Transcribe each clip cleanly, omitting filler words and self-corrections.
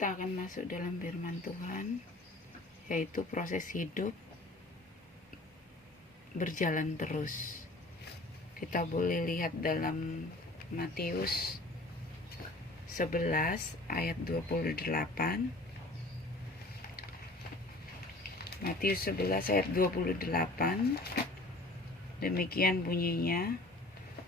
kita akan masuk dalam firman Tuhan, yaitu proses hidup berjalan terus. Kita boleh lihat dalam Matius 11 ayat 28. Matius 11 ayat 28. Demikian bunyinya,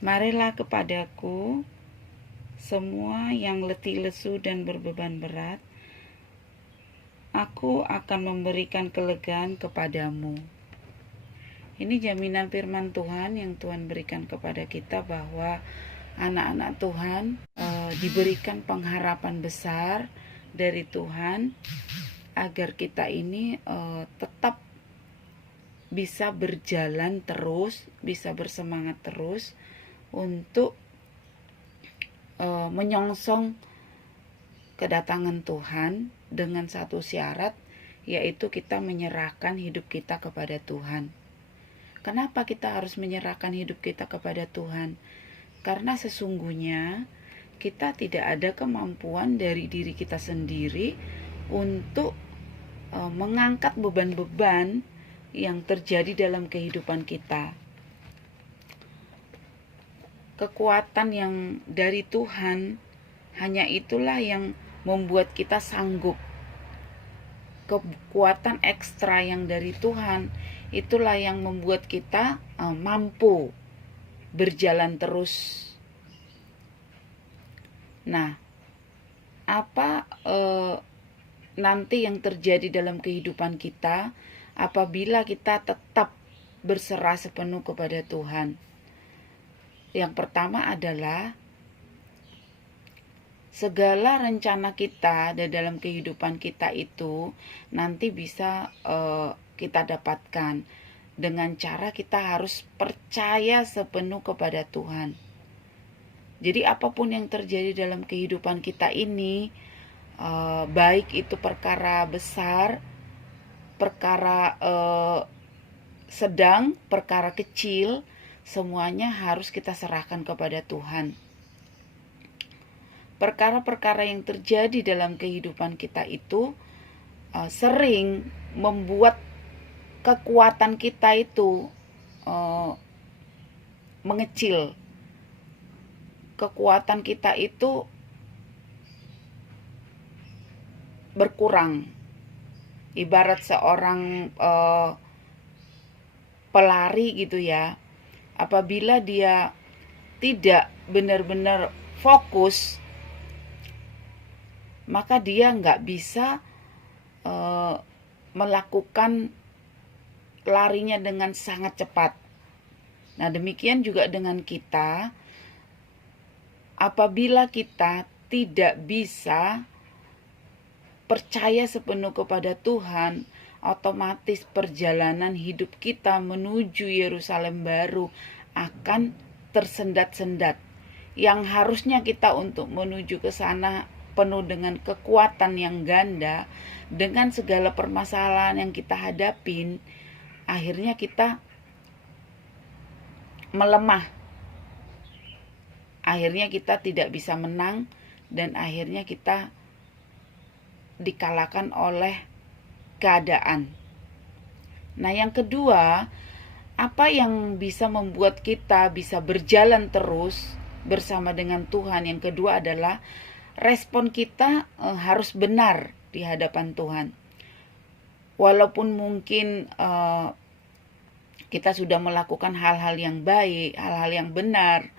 "Marilah kepadaku semua yang letih lesu dan berbeban berat, aku akan memberikan kelegaan kepadamu." Ini jaminan firman Tuhan yang Tuhan berikan kepada kita bahwa anak-anak Tuhan diberikan pengharapan besar dari Tuhan agar kita ini tetap bisa berjalan terus, bisa bersemangat terus untuk menyongsong kedatangan Tuhan dengan satu syarat, yaitu kita menyerahkan hidup kita kepada Tuhan. Kenapa kita harus menyerahkan hidup kita kepada Tuhan? Karena sesungguhnya kita tidak ada kemampuan dari diri kita sendiri untuk mengangkat beban-beban yang terjadi dalam kehidupan kita. Kekuatan yang dari Tuhan, hanya itulah yang membuat kita sanggup. Kekuatan ekstra yang dari Tuhan, itulah yang membuat kita mampu berjalan terus. Nah, apa nanti yang terjadi dalam kehidupan kita apabila kita tetap berserah sepenuh kepada Tuhan? Yang pertama adalah segala rencana kita dalam kehidupan kita itu nanti bisa kita dapatkan dengan cara kita harus percaya sepenuh kepada Tuhan. Jadi apapun yang terjadi dalam kehidupan kita ini, baik itu perkara besar, perkara sedang, perkara kecil, semuanya harus kita serahkan kepada Tuhan. Perkara-perkara yang terjadi dalam kehidupan kita itu sering membuat kekuatan kita itu mengecil. Kekuatan kita itu berkurang. Ibarat seorang pelari gitu ya. Apabila dia tidak benar-benar fokus, maka dia nggak bisa melakukan larinya dengan sangat cepat. Nah, demikian juga dengan kita. Apabila kita tidak bisa percaya sepenuh kepada Tuhan, otomatis perjalanan hidup kita menuju Yerusalem baru akan tersendat-sendat. Yang harusnya kita untuk menuju ke sana penuh dengan kekuatan yang ganda, dengan segala permasalahan yang kita hadapin, akhirnya kita melemah. Akhirnya kita tidak bisa menang dan akhirnya kita dikalahkan oleh keadaan. Nah, yang kedua, apa yang bisa membuat kita bisa berjalan terus bersama dengan Tuhan? Yang kedua adalah respon kita harus benar di hadapan Tuhan. Walaupun mungkin kita sudah melakukan hal-hal yang baik, hal-hal yang benar,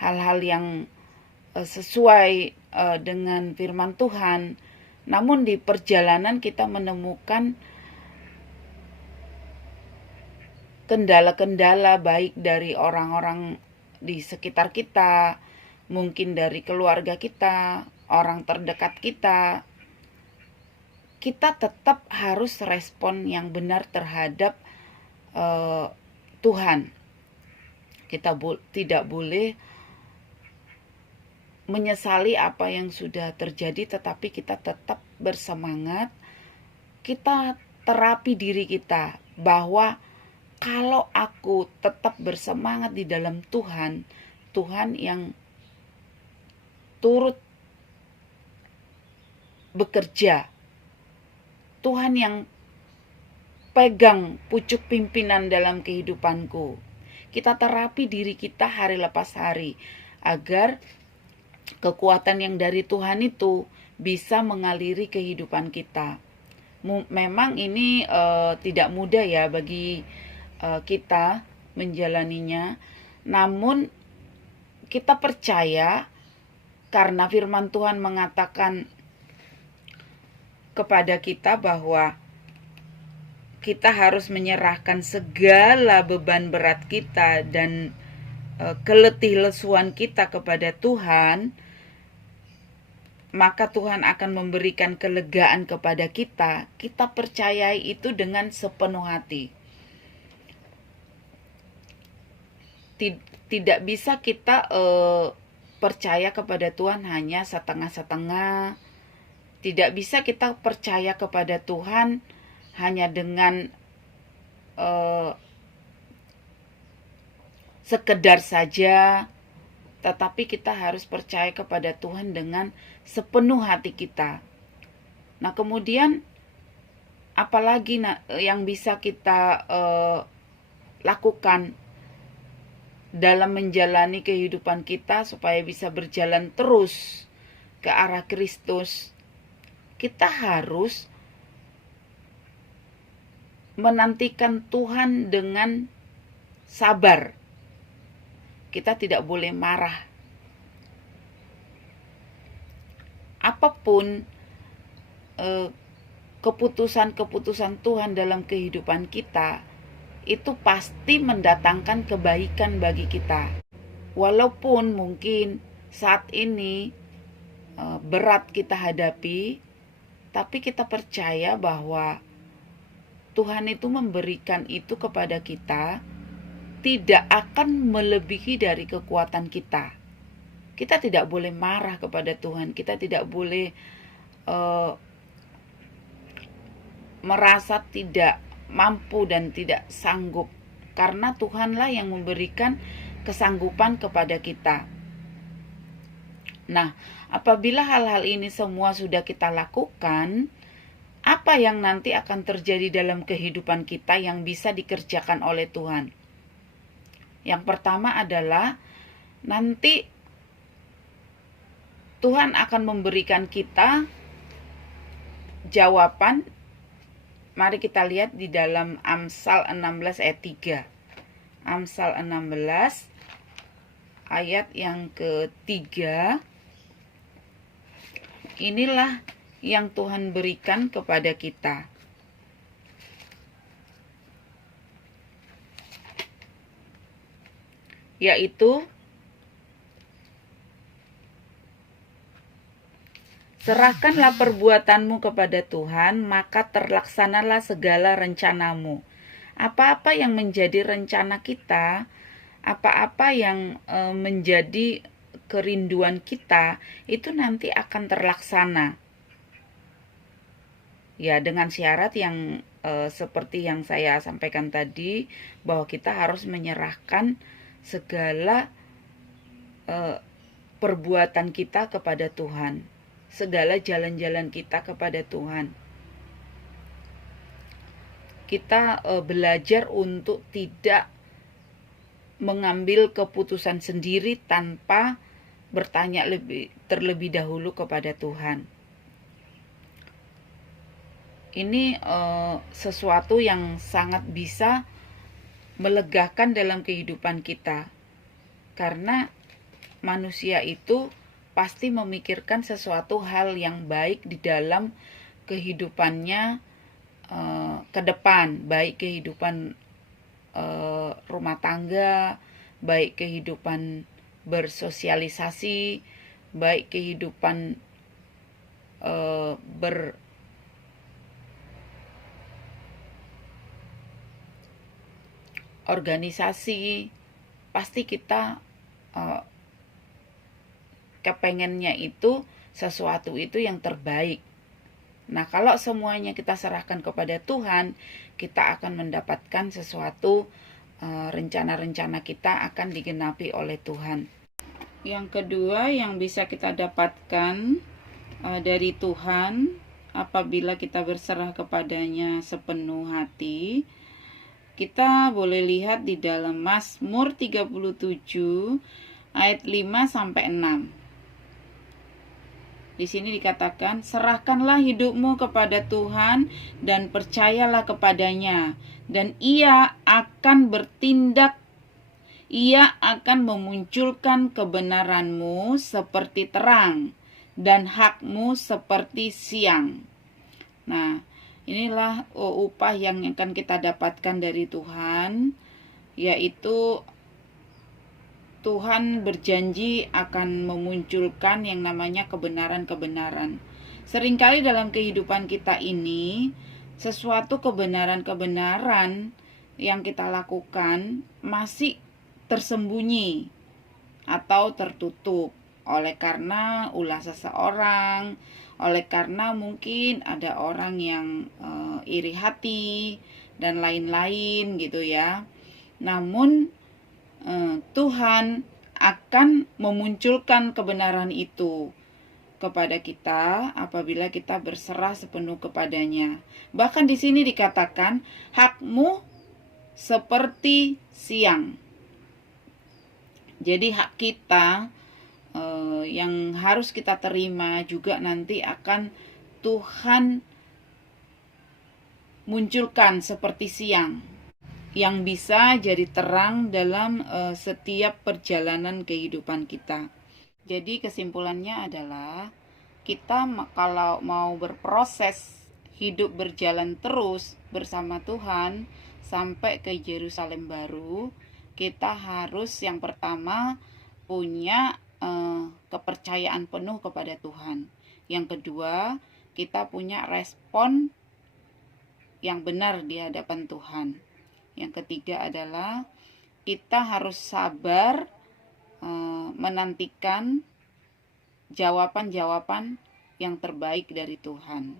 hal-hal yang sesuai dengan firman Tuhan, namun di perjalanan kita menemukan kendala-kendala baik dari orang-orang di sekitar kita, mungkin dari keluarga kita, orang terdekat kita. Kita tetap harus respon yang benar terhadap Tuhan. Kita tidak boleh menyesali apa yang sudah terjadi, tetapi kita tetap bersemangat. Kita terapi diri kita bahwa kalau aku tetap bersemangat di dalam Tuhan, Tuhan yang turut bekerja. Tuhan yang pegang pucuk pimpinan dalam kehidupanku. Kita terapi diri kita hari lepas hari agar kekuatan yang dari Tuhan itu bisa mengaliri kehidupan kita. Memang ini tidak mudah ya bagi kita menjalaninya, namun kita percaya karena firman Tuhan mengatakan kepada kita bahwa kita harus menyerahkan segala beban berat kita dan keletih lesuan kita kepada Tuhan, maka Tuhan akan memberikan kelegaan kepada kita. Kita percayai itu dengan sepenuh hati. Tidak bisa kita percaya kepada Tuhan hanya setengah-setengah. Tidak bisa kita percaya kepada Tuhan hanya dengan sekedar saja, tetapi kita harus percaya kepada Tuhan dengan sepenuh hati kita. Nah, kemudian apalagi yang bisa kita lakukan dalam menjalani kehidupan kita supaya bisa berjalan terus ke arah Kristus? Kita harus menantikan Tuhan dengan sabar. Kita tidak boleh marah. Apapun keputusan-keputusan Tuhan dalam kehidupan kita, itu pasti mendatangkan kebaikan bagi kita. Walaupun mungkin saat ini berat kita hadapi, tapi kita percaya bahwa Tuhan itu memberikan itu kepada kita tidak akan melebihi dari kekuatan kita. Kita tidak boleh marah kepada Tuhan. Kita tidak boleh merasa tidak mampu dan tidak sanggup, karena Tuhanlah yang memberikan kesanggupan kepada kita. Nah, apabila hal-hal ini semua sudah kita lakukan, apa yang nanti akan terjadi dalam kehidupan kita yang bisa dikerjakan oleh Tuhan? Yang pertama adalah nanti Tuhan akan memberikan kita jawaban. Mari kita lihat di dalam Amsal 16 ayat 3. Amsal 16 ayat yang ketiga. Inilah yang Tuhan berikan kepada kita. Yaitu, serahkanlah perbuatanmu kepada Tuhan, maka terlaksanalah segala rencanamu. Apa-apa yang menjadi rencana kita, apa-apa yang menjadi kerinduan kita, itu nanti akan terlaksana. Ya, dengan syarat yang seperti yang saya sampaikan tadi, bahwa kita harus menyerahkan segala perbuatan kita kepada Tuhan, segala jalan-jalan kita kepada Tuhan. Kita belajar untuk tidak mengambil keputusan sendiri tanpa bertanya terlebih dahulu kepada Tuhan. Ini sesuatu yang sangat bisa melegakan dalam kehidupan kita, karena manusia itu pasti memikirkan sesuatu hal yang baik di dalam kehidupannya ke depan, baik kehidupan rumah tangga, baik kehidupan bersosialisasi, baik kehidupan organisasi. Pasti kita kepengennya itu sesuatu itu yang terbaik. Nah, kalau semuanya kita serahkan kepada Tuhan, kita akan mendapatkan sesuatu, rencana-rencana kita akan digenapi oleh Tuhan. Yang kedua yang bisa kita dapatkan dari Tuhan apabila kita berserah kepadanya sepenuh hati. Kita boleh lihat di dalam Mazmur 37 ayat 5 sampai 6. Di sini dikatakan, serahkanlah hidupmu kepada Tuhan dan percayalah kepadanya, dan Ia akan bertindak. Ia akan memunculkan kebenaranmu seperti terang dan hakmu seperti siang. Nah, inilah upah yang akan kita dapatkan dari Tuhan, yaitu Tuhan berjanji akan memunculkan yang namanya kebenaran-kebenaran. Seringkali dalam kehidupan kita ini, sesuatu kebenaran-kebenaran yang kita lakukan masih tersembunyi atau tertutup oleh karena ulah seseorang, oleh karena mungkin ada orang yang iri hati dan lain-lain gitu ya. Namun Tuhan akan memunculkan kebenaran itu kepada kita apabila kita berserah sepenuh kepadanya. Bahkan di sini dikatakan, hakmu seperti siang. Jadi hak kita yang harus kita terima juga nanti akan Tuhan munculkan seperti siang, yang bisa jadi terang dalam setiap perjalanan kehidupan kita. Jadi kesimpulannya adalah kita kalau mau berproses hidup berjalan terus bersama Tuhan sampai ke Yerusalem baru, kita harus yang pertama punya kepercayaan penuh kepada Tuhan. Yang kedua, kita punya respon yang benar di hadapan Tuhan. Yang ketiga adalah kita harus sabar menantikan jawaban-jawaban yang terbaik dari Tuhan.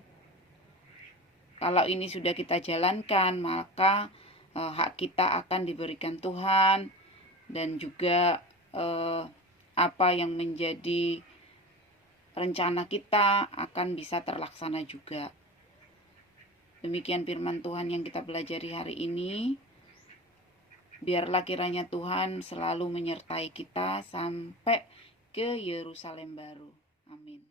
Kalau ini sudah kita jalankan, maka hak kita akan diberikan Tuhan, dan juga apa yang menjadi rencana kita akan bisa terlaksana juga. Demikian firman Tuhan yang kita pelajari hari ini. Biarlah kiranya Tuhan selalu menyertai kita sampai ke Yerusalem baru. Amin.